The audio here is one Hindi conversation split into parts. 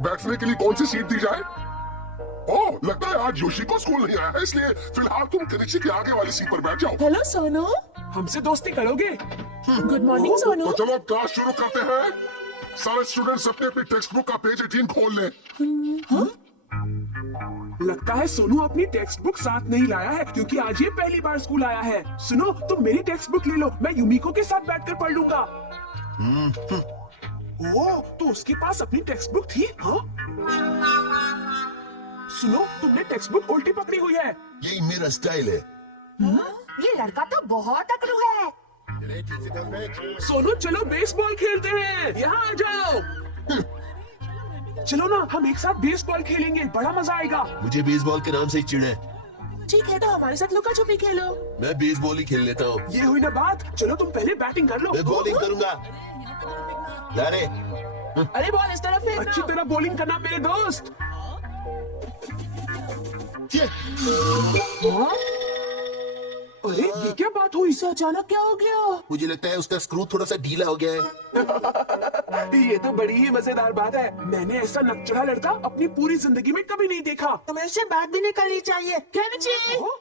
बैठने के लिए कौन सी सीट दी जाए? ओह, लगता है आज योशी को स्कूल नहीं आया है, इसलिए फिलहाल तुम कनिची के आगे वाली सीट पर बैठ जाओ। हेलो सोनू, हमसे दोस्ती करोगे? Good morning Sonu. तो चलो अब क्लास शुरू करते हैं। सारे स्टूडेंट्स अपने अपनी टेक्स्ट बुक का पेज 18 खोल लें। लगता है सोनू अपनी टेक्स्ट बुक साथ नहीं लाया है, क्योंकि आज ये पहली बार स्कूल आया है। सुनो, तुम मेरी टेक्स्ट बुक ले लो, मैं यूमिको के साथ बैठकर पढ़ लूंगा। ओह, तो उसके पास अपनी टेक्स्ट बुक थी? हाँ? सुनो, तुमने टेक्स्ट बुक उल्टी पकड़ी हुई है। यही मेरा स्टाइल है। ये लड़का तो बहुत अकड़ू है। सोनू, चलो बेसबॉल खेलते हैं, यहाँ आ जाओ। चलो ना, हम एक साथ बेसबॉल खेलेंगे, बड़ा मजा आएगा। मुझे बेसबॉल के नाम से ही चिढ़ है। ठीक है, तो हमारे साथ लुका छुपी खेलो। मैं बेसबॉल ही खेल लेता हूँ। ये हुई ना बात। चलो तुम पहले बैटिंग कर लो। मैं बॉलिंग करूंगा। अरे अरे बॉल इस तरफ फेंकना। अच्छी तरह बॉलिंग करना मेरे दोस्त। अरे, ये क्या बात हुई? इसे अचानक क्या हो गया? मुझे लगता है उसका स्क्रू थोड़ा सा ढीला हो गया है। ये तो बड़ी ही मजेदार बात है। मैंने ऐसा नकचढ़ा लड़का अपनी पूरी जिंदगी में कभी नहीं देखा। तुम्हें उससे बात भी नहीं करनी चाहिए। केनिची,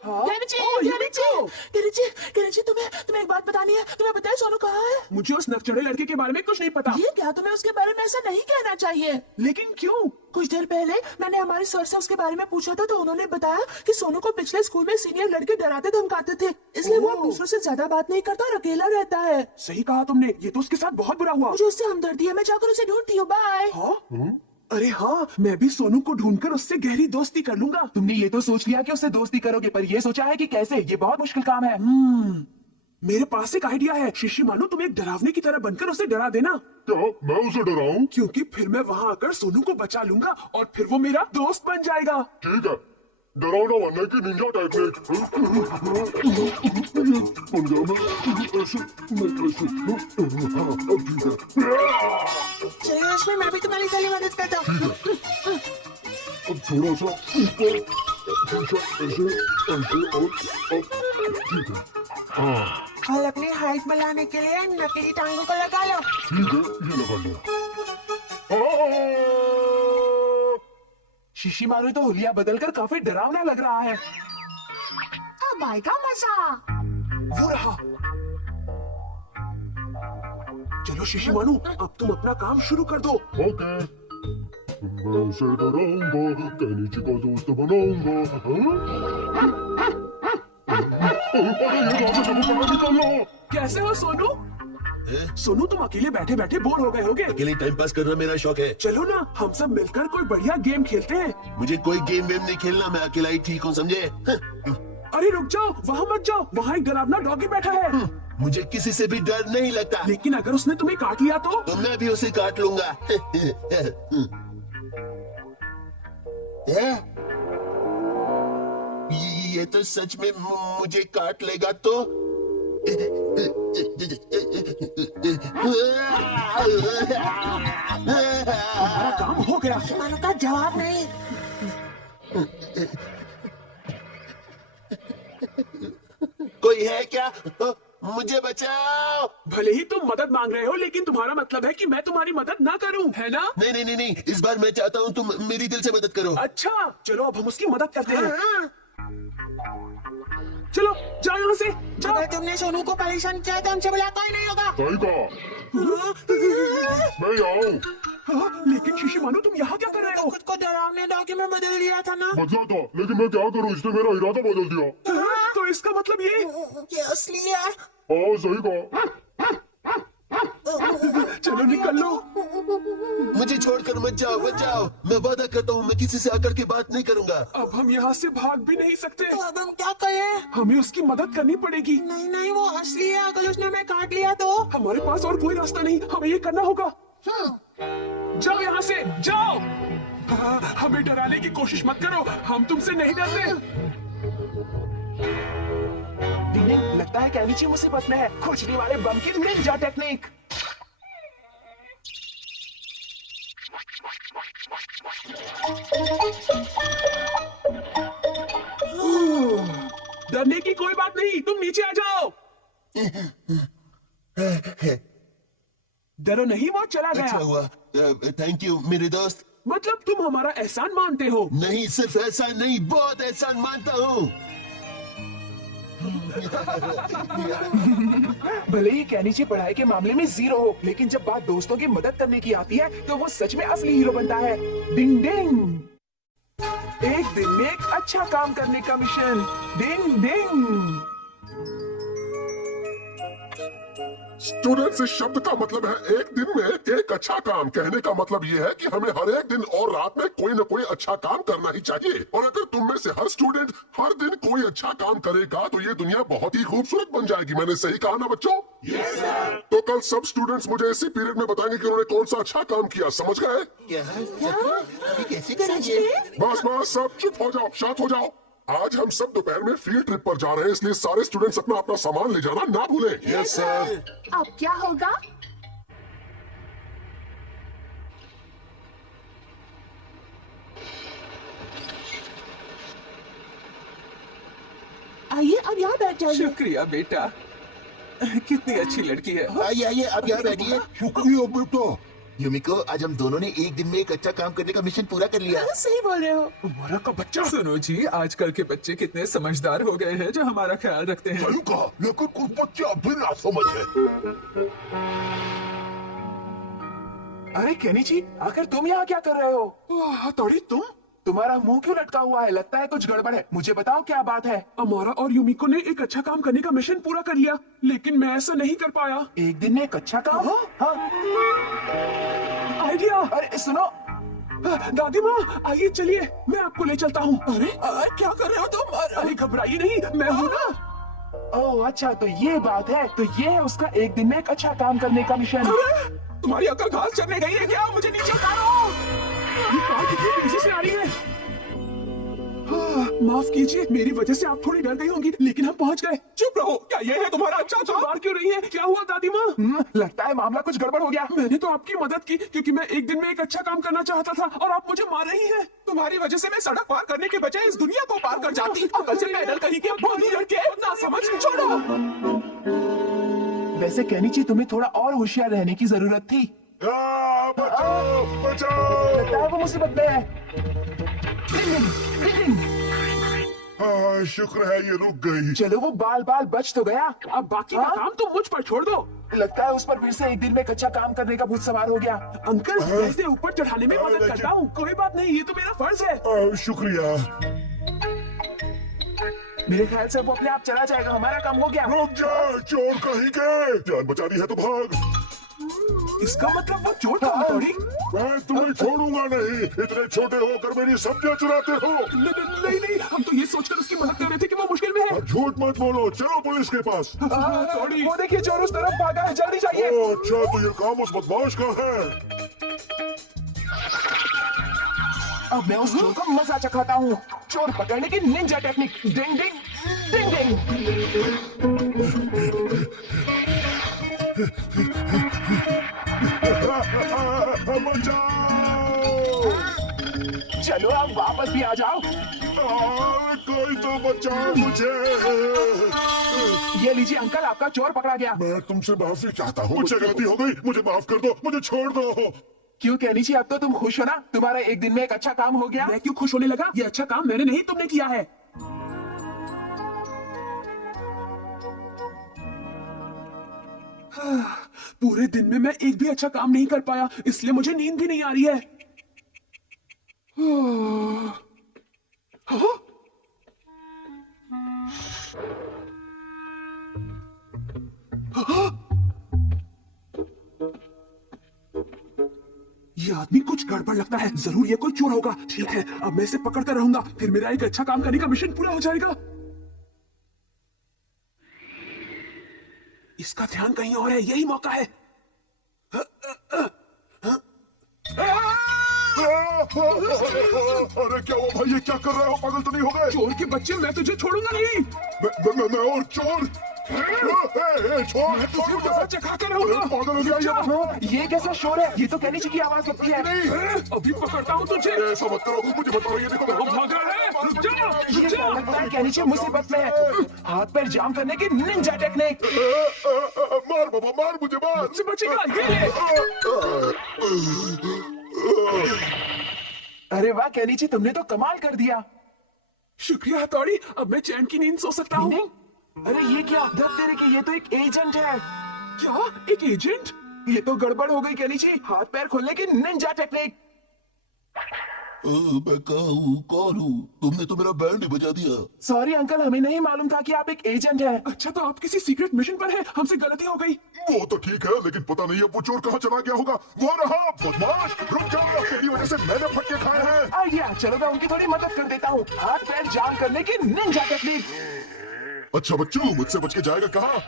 हाँ? केनिची, ओह, ये केनिची, देखो। केनिची, केनिची, तुम्हें एक बात बतानी है। तुम्हें पता है सोनू कहाँ है? मुझे उस नकचढ़े लड़के के बारे में कुछ नहीं पता। ये क्या, तुम्हें उसके बारे में ऐसा नहीं कहना चाहिए। लेकिन क्यों? कुछ देर पहले मैंने हमारे सर से उसके बारे में पूछा था, तो उन्होंने बताया कि सोनू को पिछले स्कूल में सीनियर लड़के डराते धमकाते थे, इसलिए वो अब दूसरों से ज्यादा बात नहीं करता और अकेला रहता है। सही कहा तुमने, ये तो उसके साथ बहुत बुरा हुआ। मुझे उससे हमदर्दी है, मैं जाकर उसे ढूंढती हूँ। बाय। हाँ? अरे हाँ, मैं भी सोनू को ढूंढकर उससे गहरी दोस्ती कर लूंगा। तुमने ये तो सोच लिया कि उससे दोस्ती करोगे, पर ये सोचा है कि कैसे? ये बहुत मुश्किल काम है। मेरे पास एक आइडिया है। शिशी मानो, तुम एक डरावने की तरह बनकर उसे डरा देना। क्या मैं उसे डराऊं? क्योंकि फिर मैं वहाँ आकर सोनू को बचा लूंगा और फिर वो मेरा दोस्त बन जाएगा। ठीक है, डरावना बनने की निंजा टेक्निक। बन गया मैं ऐसे, हाँ, अब ठीक है। चलो इसमें मैं भी तुम्हारी सारी मदद करता हूँ। अब थोड़ा सा ऊपर, ऐसे और अब ठीक है। हाँ और अपनी हाइट बढ़ाने के लिए नकली टांगों को लगा लो। ठीक है, ये लगा लिया। शिशी मानो तो हुलिया बदलकर काफी डरावना लग रहा है। अब आएगा मजा। वो रहा। चलो शिशी मानो, अब तुम अपना काम शुरू कर दो। ओके, मैं उसे डराऊंगा, केनिची का दोस्त बनाऊंगा। अरे ये वहाँ से पकड़ निकलो। कैसे हो सोनू? सोनू, तुम अकेले बैठे बैठे बोर हो गए होगे। अकेले टाइम पास करना मेरा शौक है। चलो ना, हम सब मिलकर कोई बढ़िया गेम खेलते हैं। मुझे कोई गेम वेम नहीं खेलना, मैं अकेला ही ठीक हूँ, समझे? अरे रुक जाओ, वहाँ मत जाओ, वहाँ एक डरावना डॉगी बैठा है। मुझे किसी से भी डर नहीं लगता। लेकिन अगर उसने तुम्हें काट लिया तो मैं भी उसे काट लूंगा। ये तो सच में मुझे काट लेगा तो? हमारा काम हो गया। मानो का जवाब नहीं। कोई है क्या? मुझे बचाओ। भले ही तुम मदद मांग रहे हो, लेकिन तुम्हारा मतलब है कि मैं तुम्हारी मदद ना करूं, है ना? नहीं नहीं नहीं नहीं, इस बार मैं चाहता हूँ तुम मेरी दिल से मदद करो। अच्छा, चलो अब हम उसकी मदद करते हैं। चलो जाओ यहाँ से, जाओ। अगर तुमने सोनू को परेशान किया तो हमसे बुलाता ही नहीं होगा। सही कहा, मैं आऊँ। हाँ, लेकिन शिशी मानो, तुम यहाँ क्या कर रहे हो? खुद को डरावने डॉगी में बदल दिया था ना। बदला था, लेकिन मैं क्या करूँ, इसने मेरा इरादा बदल दिया। हाँ, तो इसका मतलब ये असली है। हाँ सही कहा। चलो निकल लो। मुझे छोड़कर मत जाओ, मत जाओ। मैं वादा करता हूँ मैं किसी से आकर के बात नहीं करूंगा। अब हम यहाँ से भाग भी नहीं सकते। तो अब हम क्या करें? हमें उसकी मदद करनी पड़ेगी। नहीं नहीं, वो असली है, अगर उसने हमें काट लिया तो? हमारे पास और कोई रास्ता नहीं, हमें ये करना होगा। जाओ यहाँ से, जाओ। हाँ, हमें डराने की कोशिश मत करो, हम तुमसे नहीं डरते। लगता है केनिची मुसीबत में है। खुजली वाले बम की निंजा टेक्निक। डरने की कोई बात नहीं, तुम नीचे आ जाओ। डरो नहीं, वो चला अच्छा गया। हुआ, थैंक यू मेरे दोस्त। मत मतलब तुम हमारा एहसान मानते हो? नहीं, सिर्फ ऐसा नहीं, बहुत एहसान मानता हूँ। भले ही कैनिची पढ़ाई के मामले में जीरो हो, लेकिन जब बात दोस्तों की मदद करने की आती है तो वो सच में असली हीरो बनता है। डिंग डिंग, एक दिन में एक अच्छा काम करने का मिशन। डिंग डिंग। स्टूडेंट्स, इस शब्द का मतलब है एक दिन में एक अच्छा काम। कहने का मतलब ये है कि हमें हर एक दिन और रात में कोई न कोई अच्छा काम करना ही चाहिए। और अगर तुम में से हर स्टूडेंट हर दिन कोई अच्छा काम करेगा तो ये दुनिया बहुत ही खूबसूरत बन जाएगी। मैंने सही कहा ना बच्चों? Yes sir. तो कल सब स्टूडेंट्स मुझे इसी पीरियड में बताएंगे कि उन्होंने कौन सा अच्छा काम किया। समझ गए? कैसे करेंगे? बस बस, सब चुप हो जाओ, शांत हो जाओ। आज हम सब दोपहर में फील्ड ट्रिप पर जा रहे हैं, इसलिए सारे स्टूडेंट्स अपना अपना सामान ले जाना ना भूलें। Yes sir. अब क्या होगा? आइए अब यहाँ बैठ जाइए। शुक्रिया बेटा, कितनी अच्छी लड़की है। आइए आइए, अब यहाँ बैठिए। शुक्रिया बेटा। युमिको, आज हम दोनों ने एक दिन में एक अच्छा काम करने का मिशन पूरा कर लिया। सही बोल रहे हो। हमारा का बच्चा। सुनो जी, आजकल के बच्चे कितने समझदार हो गए हैं जो हमारा ख्याल रखते हैं। सही कहा, लेकिन कुछ बच्चे अब भी ना समझ है। अरे केनिची, आखिर तुम यहाँ क्या कर रहे हो? हथौड़ी, तुम? तुम्हारा मुंह क्यों लटका हुआ है? लगता है कुछ गड़बड़ है। मुझे बताओ क्या बात है। अमारा और युमिको ने एक अच्छा काम करने का मिशन पूरा कर लिया, लेकिन मैं ऐसा नहीं कर पाया। एक दिन में एक अच्छा काम? हाँ। आइडिया। अरे सुनो, दादी माँ, आइए चलिए, मैं आपको ले चलता हूँ। अरे क्या कर रहे हो तुम? अरे घबराइए नहीं, मैं हूँ ना। ओह अच्छा, तो ये बात है। तो ये है उसका एक दिन में एक अच्छा काम करने का मिशन। अरे तुम्हारी अक्ल घास चढ़ने गई है क्या? मुझे नीचे उतारो। ये कार कितनी तेजी से आ रही है। माफ कीजिए, मेरी वजह से आप थोड़ी डर गई होंगी, लेकिन हम पहुंच गए। चुप रहो, क्या ये है तुम्हारा अच्छा काम? मार क्यों रही है? क्या हुआ दादी माँ? लगता है मामला कुछ गड़बड़ हो गया। मैंने तो आपकी मदद की क्योंकि मैं एक दिन में एक अच्छा काम करना चाहता था और आप मुझे मार रही हैं। तुम्हारी वजह से मैं सड़क पार करने के बजाय इस दुनिया को पार कर जाती। अकल से पैदल कहीं के बोली लड़के ना समझ। छोड़ो। वैसे केनिची, तुम्हें थोड़ा और होशियार रहने की जरूरत थी। बचाओ बचाओ। लगता है वो मुसीबत में है। हाँ, शुक्र है ये रुक गई। चलो, वो बाल बाल बच तो गया। अब बाकी का काम तुम मुझ पर छोड़ दो। लगता है उस पर फिर से एक दिन में एक अच्छा काम करने का भूत सवार हो गया। अंकल, मैं इसे ऊपर चढ़ाने में मदद करता हूँ। कोई बात नहीं, ये तो मेरा फर्ज है। शुक्रिया। मेरे ख्याल से वो अपने आप चला जाएगा। हमारा काम हो गया। रुक जा, चोर कहीं के। जान बचानी है तो भाग। इसका मतलब वो चोर था हथौड़ी? मैं तुम्हें छोड़ूंगा नहीं। इतने छोटे होकर मेरी सब्जियां चुराते हो। नहीं नहीं, हम तो ये सोचकर उसकी मदद कर रहे थे कि वो मुश्किल में है। अब झूठ मत बोलो, चलो पुलिस के पास। हथौड़ी। वो देखिए, चोर उस तरफ भागा है। जल्दी जाइए। ओह अच्छा, तो ये काम उस बदमाश का है। अब मैं उस चोर को मजा चखाता हूँ। चोर पकड़ने की निंजा टेक्निक। डिंग डिंग डिंग डिंग। बचाओ। चलो, अब वापस भी आ जाओ। कोई तो बचाओ मुझे। ये लीजिए अंकल, आपका चोर पकड़ा गया। मैं तुमसे माफी चाहता हूँ, मुझसे गलती हो गई। मुझे माफ कर दो, मुझे छोड़ दो। क्यों केनिची, अब तो तुम खुश हो ना? तुम्हारा एक दिन में एक अच्छा काम हो गया। मैं क्यों खुश होने लगा? ये अच्छा काम मैंने नहीं, तुमने किया है। पूरे दिन में मैं एक भी अच्छा काम नहीं कर पाया, इसलिए मुझे नींद भी नहीं आ रही है। हाँ? ये आदमी कुछ गड़बड़ लगता है। जरूर ये कोई चोर होगा। ठीक है, अब मैं इसे पकड़ता रहूंगा, फिर मेरा एक अच्छा काम करने का मिशन पूरा हो जाएगा। इसका ध्यान कहीं और है, यही मौका है। अरे क्या हुआ भाई, ये क्या कर रहे हो? पागल तो नहीं हो गए? चोर के बच्चे, मैं तुझे छोड़ूंगा नहीं। मैं और चोर? छोड़, मैं तुझे मजा चखा कर रहूंगा। पागल हो गया ये कैसा शोर है? ये तो केनिची की आवाज लगती है। अभी पकड़ता हूँ तुझे। ऐसा मत करो, मुझे बताओ। ये देखो, वो भाग रहा है। रुक जा, रुक ये जा। लगता है केनिची मुसीबत में है। हाथ पैर जाम करने की निंजा टेक्निक। मार बाबा, मार मुझे, मार। मुझसे बचेगा ये। अरे वाह कैनिची, तुमने तो कमाल कर दिया। शुक्रिया हथौड़ी, अब मैं चैन की नींद सो सकता हूँ। अरे ये क्या, धत तेरे के, ये तो एक एजेंट है। क्या, एक एजेंट? ये तो गड़बड़ हो गई कैनिची, हाथ पैर खोलने की निंजा टेक्निक। मैं कौन हूँ? तुमने तो मेरा बैंड ही बजा दिया। सॉरी अंकल, हमें नहीं मालूम था कि आप एक एजेंट हैं। अच्छा, तो आप किसी सीक्रेट मिशन पर हैं, हमसे गलती हो गई। वो तो ठीक है, लेकिन पता नहीं अब वो चोर कहाँ चला गया होगा। वो रहा बदमाश, रुक जाओ, तेरी वजह से मैंने फटके खाए हैं। आइडिया, चलो मैं उनकी थोड़ी मदद कर देता हूँ। हाथ पैर जाम करने की निंजा टेक्निक। अच्छा बच्चों, मुझसे बच के जाएगा कहाँ?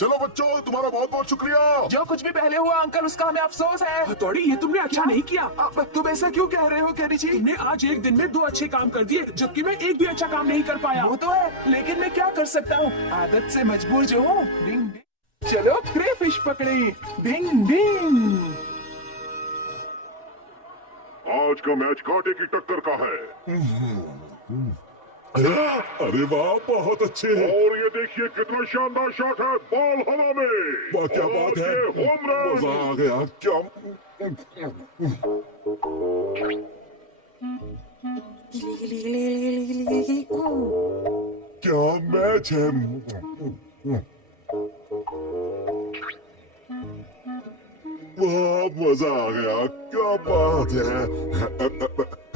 चलो बच्चों, तुम्हारा बहुत बहुत शुक्रिया। जो कुछ भी पहले हुआ अंकल, उसका हमें अफसोस है। हथौड़ी, ये तुमने अच्छा नहीं किया। अब तुम ऐसा क्यों कह रहे हो कैनिची? तुमने आज एक दिन में 2 अच्छे काम कर दिए, जबकि मैं एक भी अच्छा काम नहीं कर पाया। वो तो है, लेकिन मैं क्या कर सकता हूँ, आदत से मजबूर जो हूँ। डिंग डिंग। चलो क्रेफिश पकड़ी, डिंग डिंग। आज का मैच कांटे की टक्कर का है। अरे वाह, बहुत अच्छे हैं। और ये देखिए कितना शानदार शॉट है, बॉल हवा में। वाह क्या बात है, होम रन। मजा आ गया। क्या मैच है। वाह मजा आ गया, क्या बात है।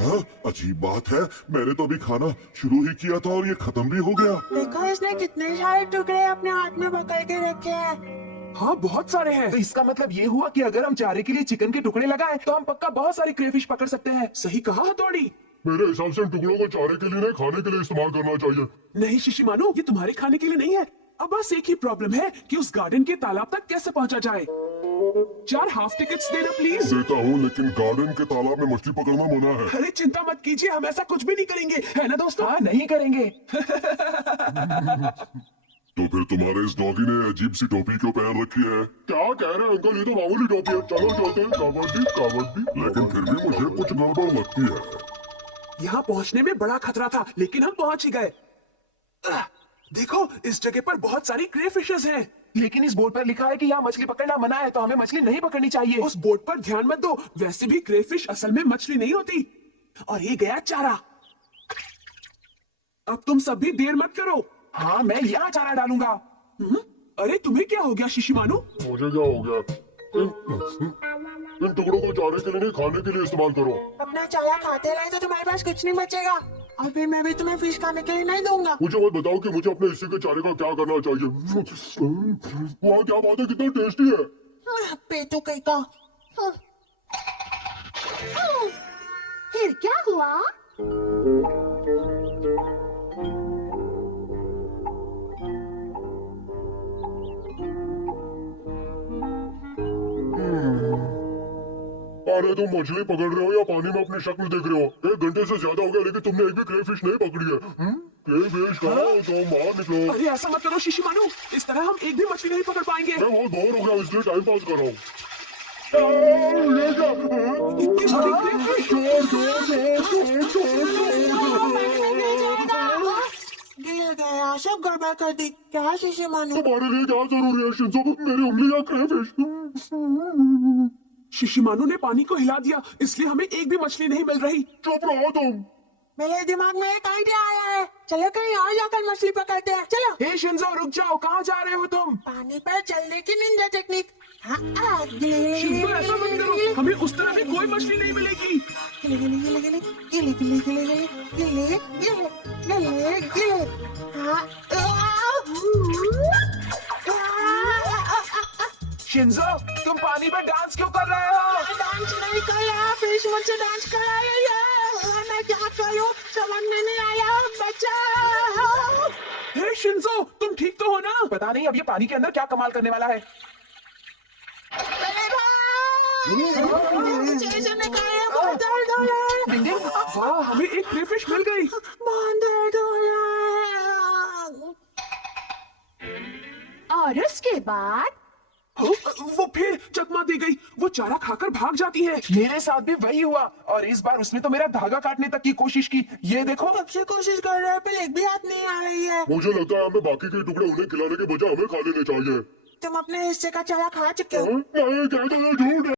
हाँ, अजीब बात है, मैंने तो अभी खाना शुरू ही किया था और ये खत्म भी हो गया। देखो इसने कितने सारे टुकड़े अपने हाथ में पकड़ के रखे हैं। हाँ बहुत सारे हैं। तो इसका मतलब ये हुआ कि अगर हम चारे के लिए चिकन के टुकड़े लगाएं, तो हम पक्का बहुत सारे क्रेफिश पकड़ सकते हैं। सही कहा हथौड़ी। मेरे हिसाब से इन टुकड़ों को चारे के लिए नहीं, खाने के लिए इस्तेमाल करना चाहिए। नहीं शिशिमारू, ये तुम्हारे खाने के लिए नहीं है। अब बस एक ही प्रॉब्लम है कि उस गार्डन के तालाब तक कैसे पहुंचा जाए। 4 हाफ टिकट्स देना प्लीज। देता हूँ, लेकिन गार्डन के तालाब में मछली पकड़ना मना है। अरे चिंता मत कीजिए, हम ऐसा कुछ भी नहीं करेंगे, है ना दोस्तों? हाँ नहीं करेंगे। तो फिर तुम्हारे इस डॉगी ने अजीब सी टोपी क्यों पहन रखी है? क्या कह रहे हैं अंकल, ये तो मामूली टोपी है। चलो चलते हैं, कबड्डी कबड्डी। लेकिन फिर भी मुझे कुछ गड़बड़ लगती है। यहाँ पहुँचने में बड़ा खतरा था, लेकिन हम पहुँच ही गए। देखो, इस जगह पर बहुत सारी क्रेफिशेस हैं। लेकिन इस बोर्ड पर लिखा है कि यहाँ मछली पकड़ना मना है, तो हमें मछली नहीं पकड़नी चाहिए। उस बोर्ड पर ध्यान मत दो, वैसे भी क्रेफिश असल में मछली नहीं होती। और ये गया चारा। अब तुम सब भी देर मत करो। हाँ मैं यहाँ चारा डालूंगा। अरे तुम्हें क्या हो गया शिशिमानु? मुझे क्या हो गया? इन टुकड़ों को चारे के लिए नहीं, खाने के लिए इस्तेमाल करो। अपना चारा खाते रहे तो तुम्हारे पास कुछ नहीं बचेगा, और फिर मैं भी तुम्हें फिश खाने के लिए नहीं दूंगा। मुझे मत बताओ कि मुझे अपने हिस्से के चारे का क्या करना चाहिए। वाह क्या बात है, कितना टेस्टी है। पेटू कहीं का। फिर क्या हुआ? अरे तुम मछली पकड़ रहे हो या पानी में अपनी शक्ल देख रहे हो? 1 घंटे से ज्यादा हो गया, लेकिन तुमने एक भी क्रेफिश नहीं पकड़ी है। क्रेफिश खाओ तो बाहर निकलो। अरे ऐसा मत करो शिशिमानु, इस तरह हम एक भी मछली नहीं पकड़ पाएंगे। मैं बहुत बोर हो गया, इसलिए टाइम पास कर रहा हूँ। इतनी सारी क्रेफिश। गिर गया, सब गड़बड़ कर दी। क्या शिशिमानु? तुम्हारे लिए क्या जरूरी है शिंजो? मेरी उंगलियां क्रेफिश। शिशिमानु ने पानी को हिला दिया, इसलिए हमें एक भी मछली नहीं मिल रही। चुप रहो तुम। मेरे दिमाग में एक आइडिया आया है। चलो कहीं और जाकर मछली पकड़ते हैं। चलो। हे शिंजो रुक जाओ, कहाँ जा रहे हो तुम? पानी पर चलने की निंजा टेक्निक। हाँ, शिंजो ऐसा मत करो, हमें उस तरह भी कोई मछली नहीं मिलेगी। शिंजो तुम पानी में डांस क्यों कर रहे हो? डांस नहीं कर रहा, फिश मुझसे डांस करा रही है। मैं क्या करूं, समझ में नहीं आया। बचाओ। हे शिंजो, तुम ठीक तो हो ना? पता नहीं अब ये पानी के अंदर क्या कमाल करने वाला है। अरे भाई, जैसे मैं कह रहा हूं, बहुत दर्द हो रहा है। डिंग डिंग, वाह, हमें एक क्रेफिश मिल गई। बहुत दर्द हो रहा है। और उसके बाद वो फिर चकमा दे गई। वो चारा खाकर भाग जाती है। मेरे साथ भी वही हुआ, और इस बार उसने तो मेरा धागा काटने तक की कोशिश की। ये देखो। कब से कोशिश कर रहा है, पर एक भी हाथ नहीं आ रही है। मुझे लगता है हमें बाकी के टुकड़े उन्हें खिलाने के बजाय हमें खा लेने चाहिए। तुम अपने हिस्से का चारा खा चुके हो। नहीं कहते तो झूठ है।